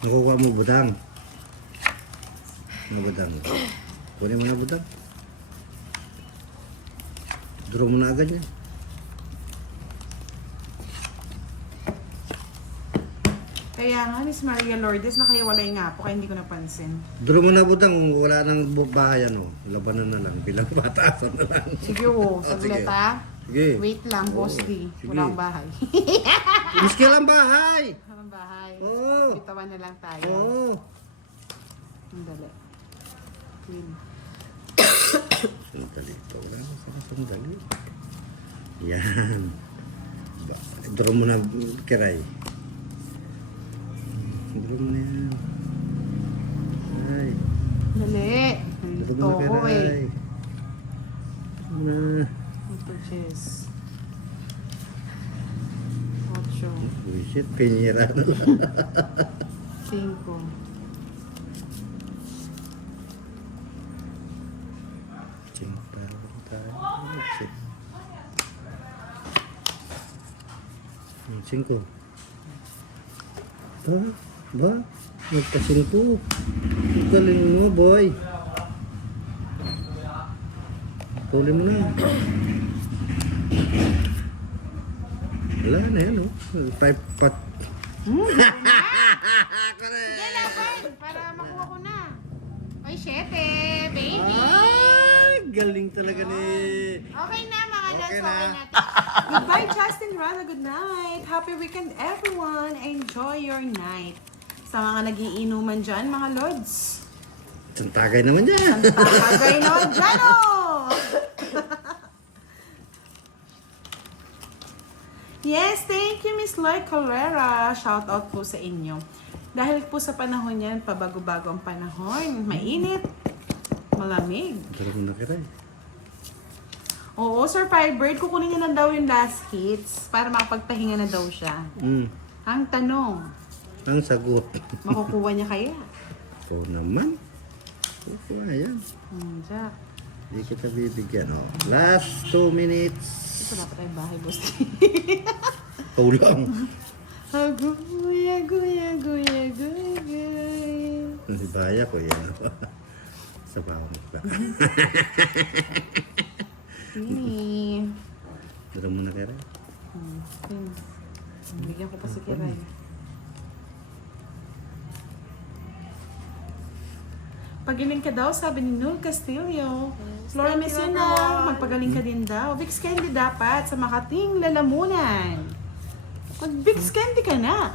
Nakukuha mo budang. Mga budang. Kunin mo na budang. Draw mo na agad yan. Kaya nga, Miss Maria Lourdes, nakahiwalay nga po, kaya hindi ko napansin. Draw mo na budang kung wala nang bahay ano. Labanan na lang. Bilang pataasan na lang. Sige po, saglit sige. ha. Sige. Wait lang, Boss D. sige. Wala akong bahay. Miski lang bahay. Walang bahay. Oo. Bitawan na lang tayo. Oo. Ang dali. Clean. Sandali ito. Wala na sa sandali. Yan. Draw mo na kiray. Draw mo na yan. Ay. Dali. Draw Ito mo na ko eh. kiray. Draw mo na. Ito, Jess. 8. Bullshit. Pinyera na lang. 5. Singko. Ba? Nagka-singko. Ang galing mo, boy. Tuloy mo na. Wala na yan, oh. Five pot. Sige, laban. Para makuha ko na. Ay, 7. Baby. Ay, galing talaga ni... Okay na, mga lods. Okay Okay na. na. Goodbye, Justin Rana. Good night. Happy weekend, everyone. Enjoy your night. Sa mga nagiinuman dyan, mga lods. Tagay naman yan. Tagay naman dyan, oh! Yes, thank you, Miss Lloyd Carrera. Shout out po sa inyo. Dahil po sa panahon yan, pabago-bago ang panahon. Mainit, malamig. Draw mo na kiray. Oo, Sir Firebird, kukunin niya na daw yung last hits para makapagpahinga na daw siya. Ang tanong, Ang sagot. makukuha niya kaya? Oo naman. Kukuha yan. Jack. Hindi kita bibigyan. Oh. Last 2 minutes. Ito dapat tayong bahay, boss. Kulang. Guya, guya, guya, guya, guya. Si Baya ko yan. Sa bawang ba? Ini. Draw mo na kiray. Bigyan ko pa si Kiray. Pagaling ka daw, sabi ni Noel Castillo. Flora Messina, magpagaling ka din daw. Vicks Candy dapat sa Makating Lalamunan. Mag-Vicks Candy ka na.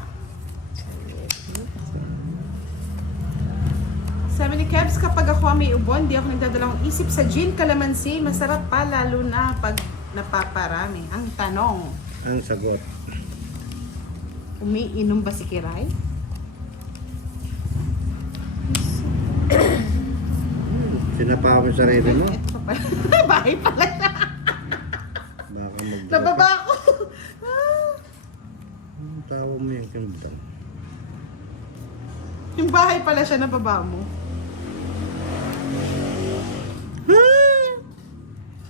Sabi ni Kebs, kapag ako may ubon, di ako nagdadalawang isip sa gin calamansi. Masarap pa, lalo na pag napaparami. Ang tanong, Ang sagot. umiinom ba si Kiray? Sinapa mo yung sarili mo. Ito pa pala. Bahay pala na. Baka mag- Nababa ako. Ang tawa mo yung kinabdan. Yung bahay pala siya, nababa mo.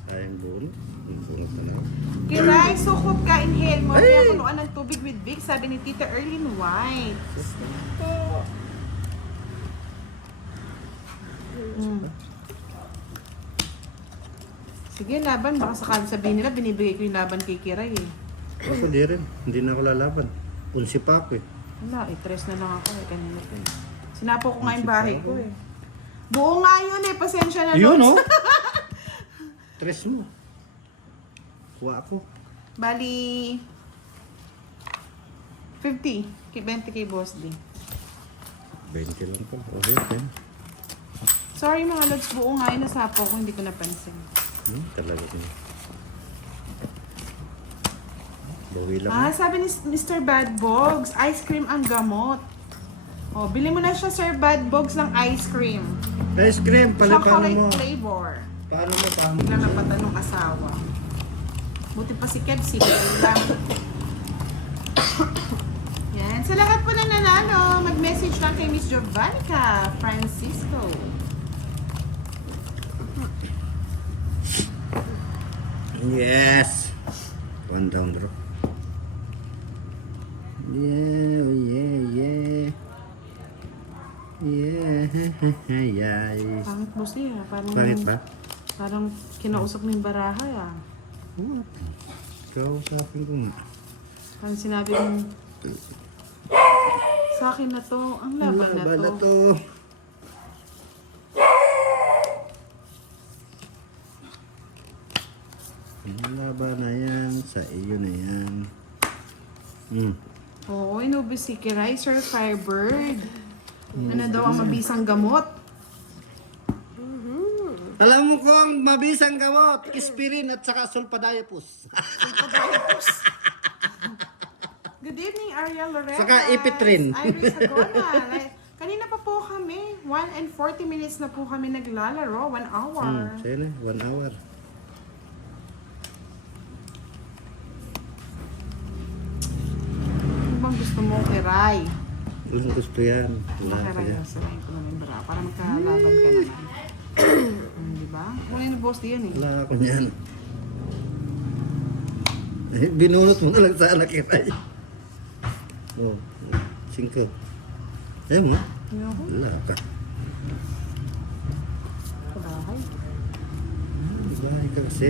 Sayang bunot. Ang bunot na lang. Kiray, sukot ka, inhale mo. Kaya kunuan ng tubig with Big, sabi ni Tita Erlyn White. Sige, laban. Baka sakali sabihin nila, binibigay ko yung laban kay Kiray eh. Ako di rin. Hindi na ako lalaban. Unsi pa ako eh. Wala, i-tres na lang ako eh. Kanina ko eh. Sinapo ko nga yung bahay ko eh. Buo nga yun eh. Pasensya na. Yun Lods. oh. Tres mo. Kuha ako. Bali, 50. 20 kay Boss D. 20 lang po. Okay, okay. Sorry mga lods, buo nga yun. Nasapo ko, hindi ko napansin. Talaga yun. Bawi lang. Ah, sabi ni Mr. Bad Bogs, ice cream ang gamot. Oh, bili mo na siya, Sir Bad Bogs, ng ice cream. Ice cream, paano Chocolate mo? flavor. Paano mo? Bigla napatanong asawa. Buti pa si Kev, si Kev lang. Yan. Sa lahat po ng nanalo, mag-message lang kay Miss Jovannica Francisco. Yes! One down draw. Yeah, oh yeah, yeah. Ay. Pangit boss niya. Pangit ba? Parang kinausap mo yung baraha ah. Oo. Kausapin ko nga. Parang sinabi mo, sa akin na to, ang laban na Laban to. Ang laban na yan. Sa iyo na yan. Oo, inubos si Kiray, Sir Firebird. Ano daw ang mabisang gamot? Alam mo ko ang mabisang gamot. Kispirin at saka sulpadayapus. Good evening, Ariel Lorena. Saka ipitrin. Iris Agona. Kanina pa po kami. 1 and 40 minutes na po kami naglalaro. 1 hour. Sa'yo na. 1 hour. Ano bang gusto mo, Kiray? Walang gusto yan. Wala pa Kiray, yan. sirahin ko naman bara. Para magkalaban ka naman. Diba? Kung yung boss din yan eh. Wala ako niyan. Eh, binunot mo na lang sana Kiray. Oh, 5. Ayun mo. Ayoko. Wala ka. Kabahay. Bahay ka kasi.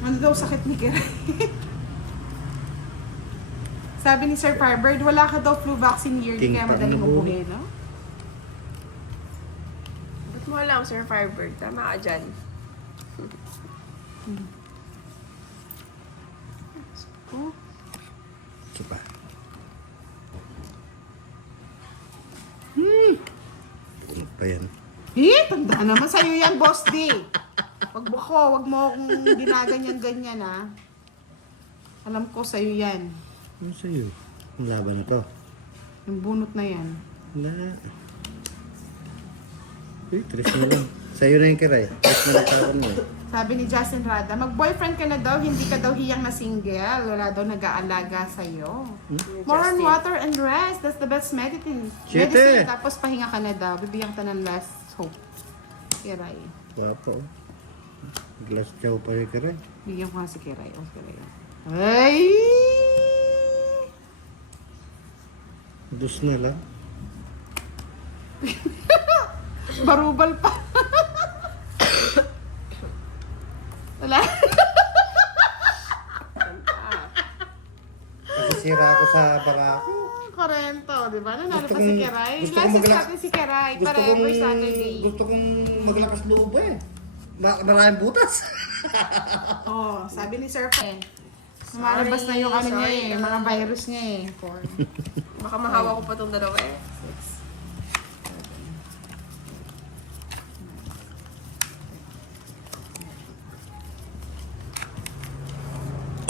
Ano daw sakit ni Kiray? Sabi ni Sir Firebird, wala ka daw flu vaccine yearly King kaya Pang madaling na ubuhin, no? Ba't mo alam, Sir Firebird? Tama ka dyan. Oh. Isa pa. Ano pa yan? Tanda naman sa'yo yan, Boss D. Wag mo akong ginaganyan-ganyan, ha? Alam ko sa'yo yan. Ano sa'yo? Ang laban na to. Yung bunot na yan. Na. Uy, 3 na lang. Sa'yo na yung Kiray. 3 na lang tawag mo. Sabi ni Justin Rada, mag-boyfriend ka na daw, hindi ka daw hiyang na single. Wala daw nag-aalaga sa'yo. More on water and rest. That's the best medicine. Siyete. Tapos pahinga ka na daw. Bibigyan ka ng last hope. Kiray. Wala pa oh. Glass chow pa yung Kiray. Bigyan ko nga si Kiray. Oh, Kiray. Ay! Dus na lang. Barubal pa. Wala. Nasisira ako sa barako. 40, di ba? Nanalo Gusto pa si kong- Kiray. gusto Last kong week magla- natin si Kiray. Para every Saturday. Gusto kong maglakas loob eh. Maraming butas. Oh, sabi ni Sir Fe. Lumalabas na yung ano niya eh, sorry, mga virus niya eh. Baka mahawa ko pa itong dalawa eh.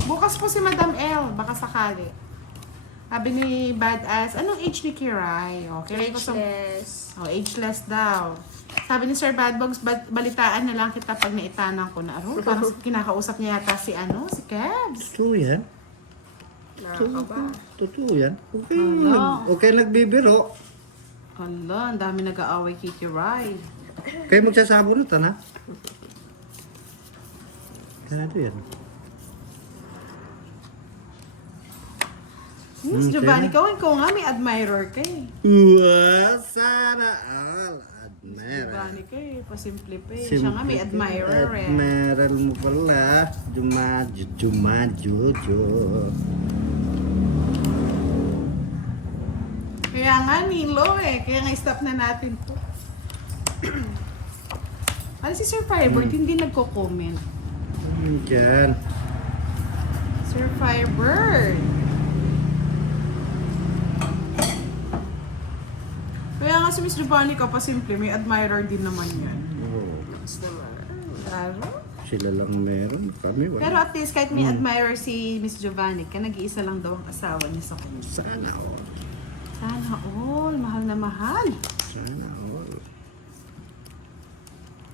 Bukas po si Madam L, baka sakali. Sabi ni Badass, anong age ni Kiray? Oh, Kiray ko sa... Ageless. Oh, ageless daw. Sabi ni Sir Badbogs, balitaan na lang kita pag naitanan ko na. Aro, parang kinakausap niya yata si si Kebs. Totoo yan. Nakakaba. Totoo yan. Okay, Hala. okay nagbibiro. Hala, ang dami nag-aaway kay Kiray. Kayo magsasabunutan ha? Kado yan. Miss Giovanni, ikaw nga may admirer ka eh. Wow, sana all admirer. Giovanni ka eh, pasimple pa eh. Siya nga may admirer eh. Admirer mo pala. Jumajo. Kaya nga Nilo eh, kaya nga stop na natin to. Ano si Sir Firebird, hindi nagko-comment. Diyan. Sir Firebird. Kaya nga si Miss Giovanni ka pa simple, may admirer din naman yan. Oh, Tapos naman. Claro. sila lang meron. Kami wala. Pero at least kahit may admirer si Miss Giovanni ka, nag-iisa lang daw ang asawa niya sa kanya. Sana all. Sana all, mahal na mahal. Sana all.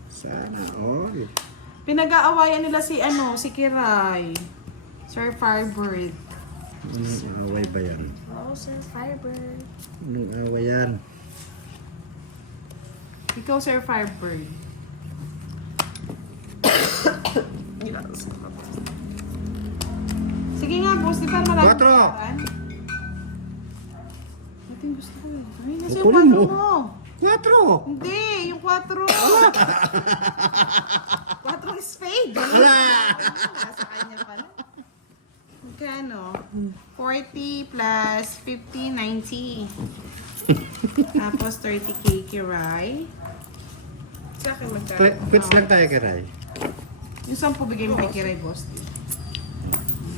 Sana all. Pinag-aawayan nila si si Kiray. Sir Firebird. Anong away ba yan? Oh, Sir Firebird. Anong away yan? Ikaw, Sir Firebird. Yes. Sige nga, boss. Di ba marami Quatro. perahan? Ito yung gusto ko eh. Ay, nasa yung Kunin 4 mo. mo. 4! Hindi, yung 4. 4 is spade. Wala! Nasa kanya pala. Magkano? 40 plus 50, 90. Tapos 30 kay Kiray. Sa akin magkano? Quits lang tayo, Kiray. Yung 10 bigay mo kay Kiray, boss.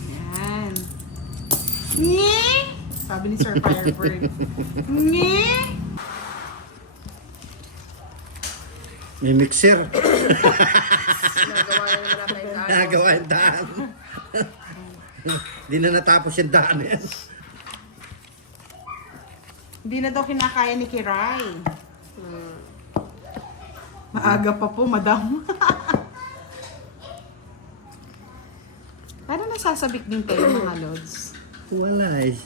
Yan. Nye! Sabi ni Sir Firebird. Nye! May mixer. Nagawa na naman natin yung daan. Nagawa yung daan. Di na natapos yung daan yan. Hindi na daw kinakaya ni Kiray. Maaga pa po, madam. Paano nasasabik din kayo, mga lods? Wala eh.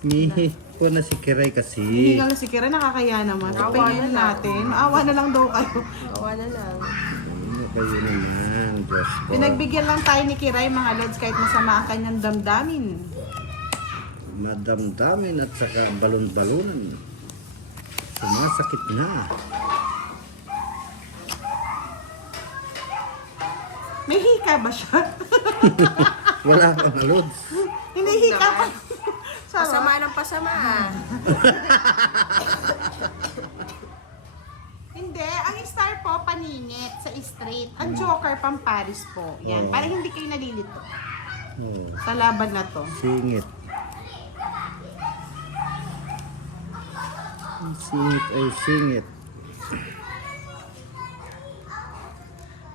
Mihi ko na si Kiray kasi. Hihingal na si Kiray, nakakaya naman. Awa Pagpahingin na lang. natin. Maawa na lang daw kayo. Gawa na lang. Ano kayo naman, Diyos ko. Pinagbigyan lang tayo ni Kiray, mga lods, kahit masama ang kanyang damdamin. Madamdamin at saka balon-balonan. Sumasakit na. May hika ba siya? Wala pa na lods. Hindi hika pa. Pasama ng pasama. Hindi, ang star po paningit sa straight. Ang joker pamparis po. Yan, Oh. para hindi kayo nalilito. Oh, Sa laban na to. singit. Singit ay singit.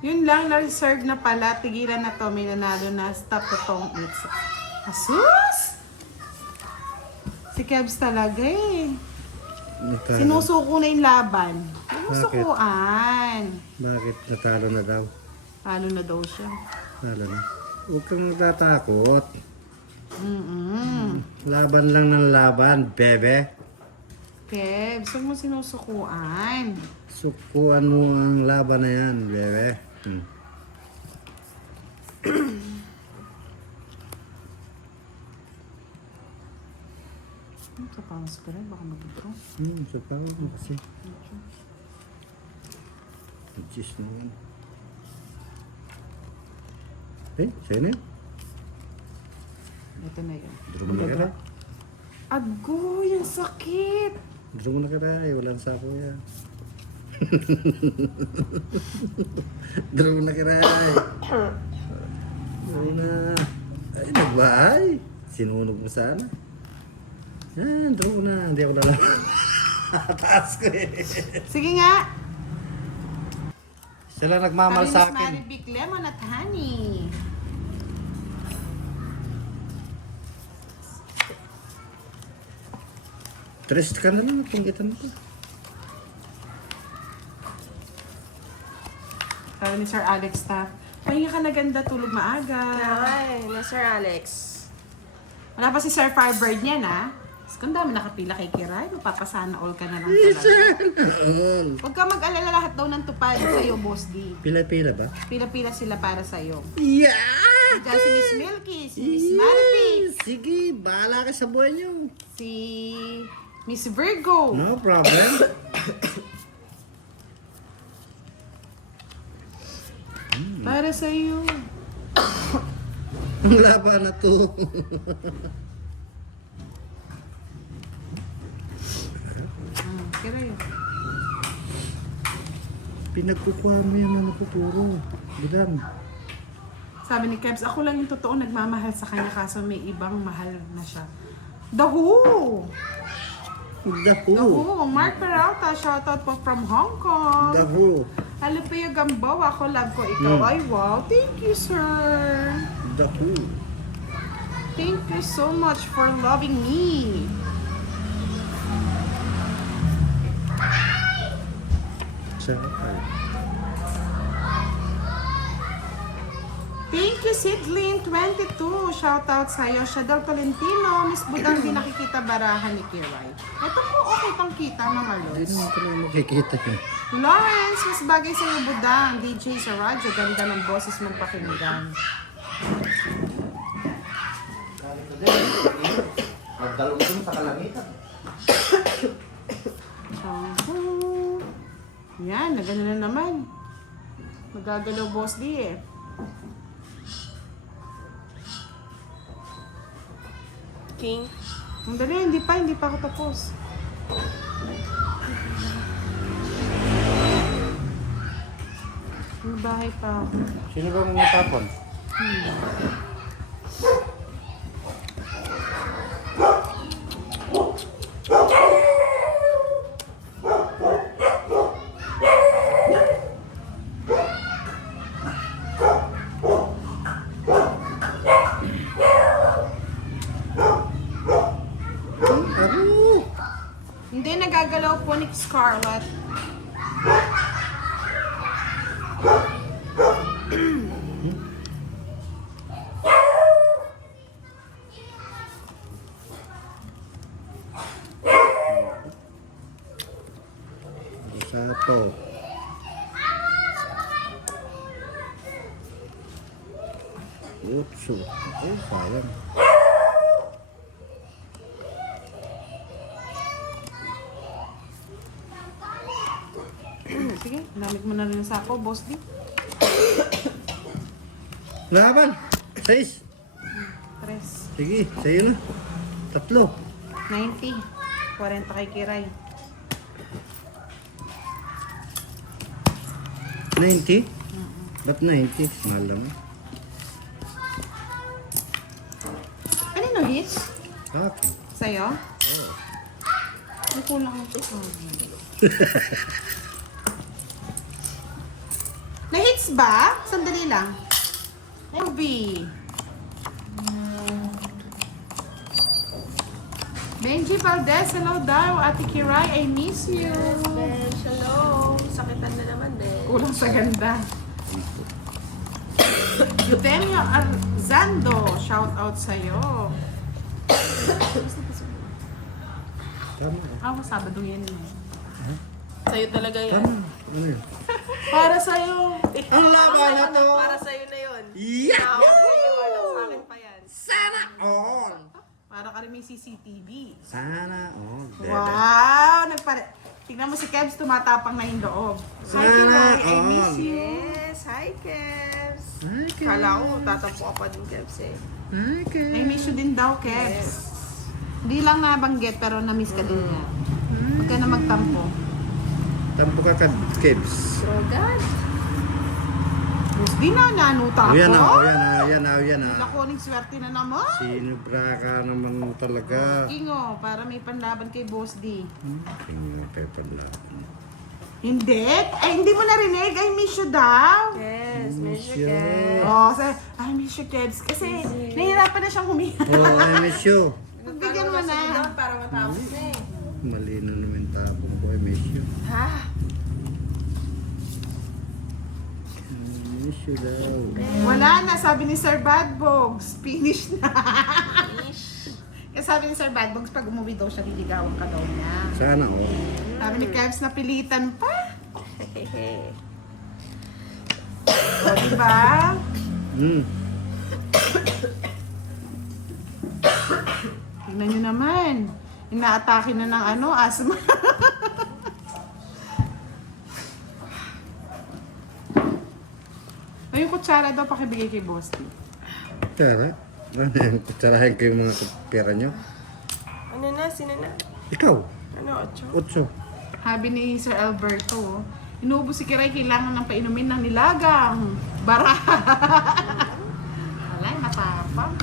Yun lang, na-reserve na pala. Tigilan na to. May nanalo na. Stop to tong it's. Asus! Si Kebs talaga eh. Natalo. Sinusuko na yung laban. Sinusukuan. Bakit natalo na daw? Talo na daw siya. Talo na. Huwag kang natatakot. Mm-mm. Laban lang ng laban, bebe. Kebs, huwag mo sinusukuan. Sukuan mo ang laban na yan, bebe. Sa pangas ko rin, baka mag-draw. Sa tao mo kasi. Cheese na yan. Eh, sa'yo na yun. Ito na yun. Draw mo na ka na. Agoy, ang sakit! Draw mo na ka na. Walang sako yan. Draw mo na ka na. Draw na. Ay, nagbahay. Sinunog mo sana. Yan, draw ko na. Hindi ako lalang. Taas ko eh. Sige nga! Sila nagmamal sa akin. Maribik lemon at honey. Tres ka na lang. Panggitan ko. Sabi ni Sir Alex ta, pahinga ka na ganda, tulog maaga. Ay, na Sir Alex. Wala pa si Sir Firebird niya na. Kung dami nakapila kay Kiray, mapapasana all ka na lang talaga. Huwag ka mag-alala, lahat daw ng tupad sa'yo, Boss D. Pila-pila ba? Pila-pila sila para sa'yo. Yeah! Diyan si Miss Milky, si Miss Maripix, Sige, bahala ka sa buhay niyo. si Miss Virgo. No problem. Para sa'yo. Ang laban na to. Kiray. Pinagkukuha mo yung ano ko puro. Budan. Sabi ni Kebs, ako lang yung totoo nagmamahal sa kanya kaso may ibang mahal na siya. The Who! The Daho. Who! Mark Peralta, shoutout po from Hong Kong. Daho. Alupio Gambo, ako love ko ikaw. Ay wow, thank you sir. Daho. Thank you so much for loving me. Tsaka. Thank you Sidlin22, shoutout sa'yo. Shadel Tolentino, Miss Budang di nakikita barahan ni Kiray. Ito po, okay pang kita, Mama Hindi Lods. naman talaga makikita eh. Lawrence, mas bagay sa'yo Budang. DJ sa radyo, ganda ng boses mong pakinggan. Magdalo ko sa kalangitan. Yan, nagano na naman. Magagalaw boss di eh. King. Ang dali, hindi pa ako tapos. May bahay pa ako. Sino bang natapon? Hindi, nagagalaw po ni Scarlett. Satu. Utsu. Sayang. Sige, namit mo na rin yung sako, boss di. Laban. 6. Tres. Sige, sa'yo na. 3. 90. 40 kay Kiray. 90? Ba't 90? Mahal naman. Kanino hits? Okay. Sa'yo? Oh. May kulang ako sa Na-hits ba? Sandali lang. Ruby. Benji Valdez, hello daw. Ate Kiray, I miss you. Ben, shalom. Sakitan na naman, Ben. Kulang sa ganda. Eutemio Arzando, shout out sa'yo. Tama. Ako, Sabado yan. Sa'yo talaga yan. Tama. Ano yun? Para sa'yo. Ang laban na to! Para sa'yo na yun. Yeah! Wala sa akin pa yan. Sana all! Para ka rin may CCTV. Sana all. Wow! Tignan mo si Kebs, tumatapang na yung loob. Hi, Sana Kiray, I miss all. you. Yes, hi, Kebs. Okay. Kala ko, tatampo ka pa din, Kebs eh. Okay. I miss you din daw, Kebs. Hindi lang nabanggit, pero na-miss ka din niya. Huwag ka na magtampo. Tampo ka ka, Kibs. So, God. Mas di na, nanuta ako. Yan na, yan na, yan na. Nakuning swerte na naman. Sinubra ka naman talaga. Kingo, para may panlaban kay Boss D. Tingnan paper lang. Hindi? Ay, hindi mo narinig. I miss you daw. Yes, miss you, you. Kebs. Oh, I miss you, Kebs. Kasi nahihirapan na siyang humiya. Oh, I miss you. Pagbigyan mo na. Para matapos na eh. Mali na naman tapong ko, I miss you. Ha? I miss you daw. Wala na, sabi ni Sir Badbogs. Finish na. Ish. Kasi sabi ni Sir Badbogs, pag umuwi daw siya, liligawan ka daw niya. Sana all. Sabi ni Kebs, napilitan pa. Hehehe. O, diba? Tingnan nyo naman. Inaatake na ng asma. Ay, yung kutsara daw pakibigay kay Boss T. Kutsara? Ano yan? Kutsarahin kayo mga pera nyo? Ano na? Sino na? Ikaw? Ano, Ocho? 8. Habi ni Sir Alberto, inuubos si Kiray, kailangan ng painumin ng nilagang. Bara! Wala, matapang.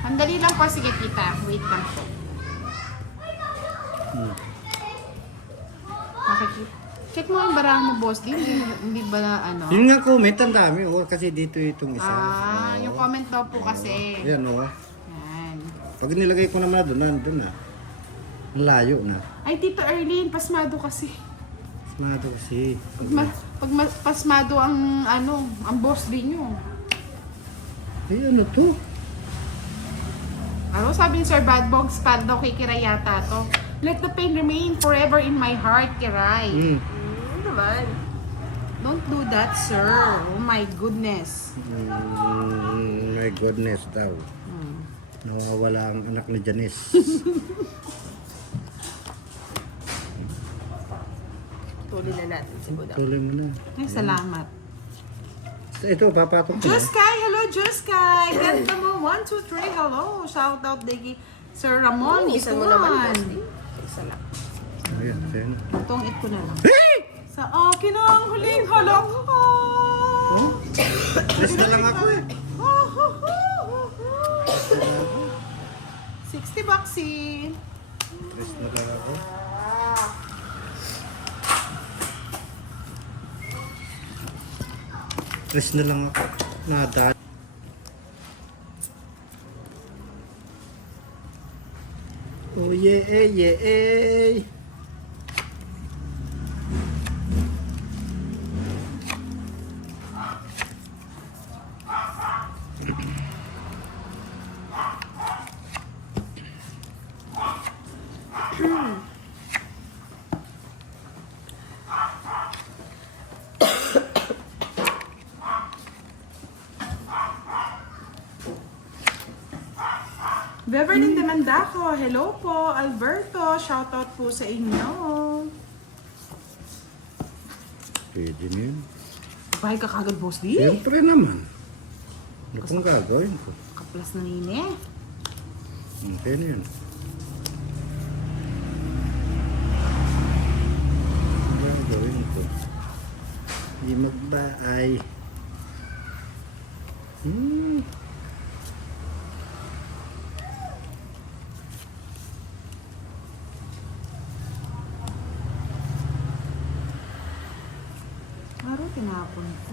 Sandali lang po, sige kita. Wait lang po. Makikita. Check mo ang barahan mo, boss. Hindi ba na ano? Yun nga comment, ang dami. Oh, kasi dito itong isa. Yung comment daw po kasi. Yan o. Yan. Pag nilagay ko naman na doon, nandun na. Ang layo na. Ay, Tito Erlene, pasmado kasi. Smado kasi. Pasmado ang ang boss din nyo. Ay, ano to? Ano sabi ni Sir Badbogs, para daw kay Kiray yata to. Let the pain remain forever in my heart, Kiray. Naman. Don't do that, sir. Oh my goodness. My goodness daw. Nawawala ang anak ni Janice. Tuloy na natin si Budang. Tuloy mo na. Ay, salamat. Ito, papatong ko na. Juskay, hello Juskay! Ganda mo, 1, 2, 3, hello! Shout out kay Sir Ramon, Isa mo naman, ituan. Boss D. Isa lang. Ayan, sa'yo na. Itong it ko na lang. Sa akin ang huling halakha! Oh? Tres na lang ako eh. 60 bucksy. Tres na lang ako. Tres na lang ako. Nada. Oh yeah, yeah. Beverly Demandaco, hello po. Alberto, shoutout po sa inyo. Pwede na yun. Bahay ka kagad, Boss D. Siyempre naman. Ano pong gagawin ko? Kaplas na nini. Okay na yun. Ano gagawin ko? Hindi magbaay. Maro, tinapon ko.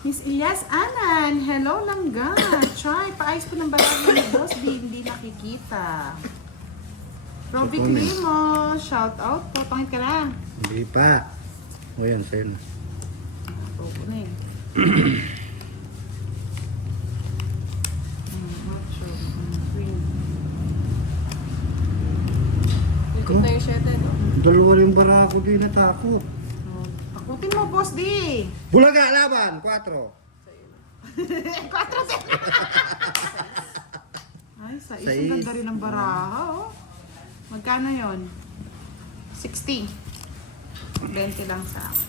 Miss Ilyas Anan, hello langga. Chay, paayos po ng barang ni Boss D, hindi nakikita. Robic Ito na. Limo, shout out po. Pangit ka na. Hindi pa. O yan, sa'yo na. Oo na eh. Macho, green. Ikot na yung sheta, no? Dalawa yung bara ko din natakot. Oh, takutin mo, Boss D. Bulaga, laban! 4. 4 Ay, sa Sais. isang ganda rin ng baraha, oh. Magkano yon? 60. 20 lang sa akin.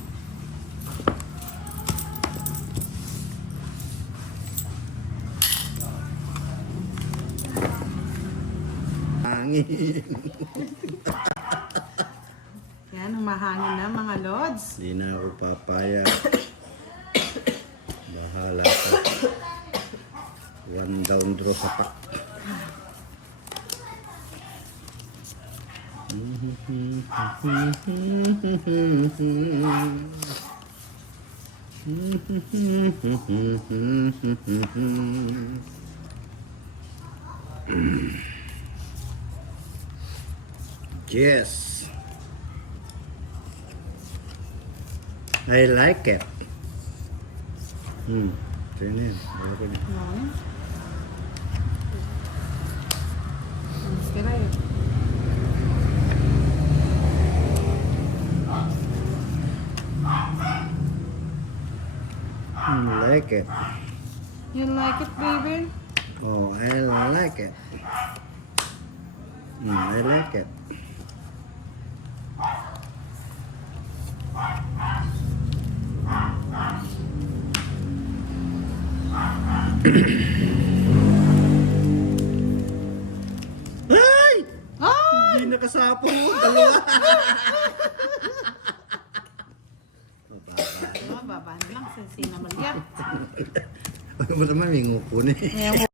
Hangin. Yan, humahangin na mga lods. Hindi na ako papaya. Bahala ka. One down draw sa pack. Yes. I like it. Ito na yun. Ayoko na. Yan. Kira yun. I like it. You like it, baby? Oh, I like it. I like it. Ay! Ay! Hindi nakasapo. Dalawa. Baba na lang sa sinamalya. Ano ba naman may nguko na eh. Ngayon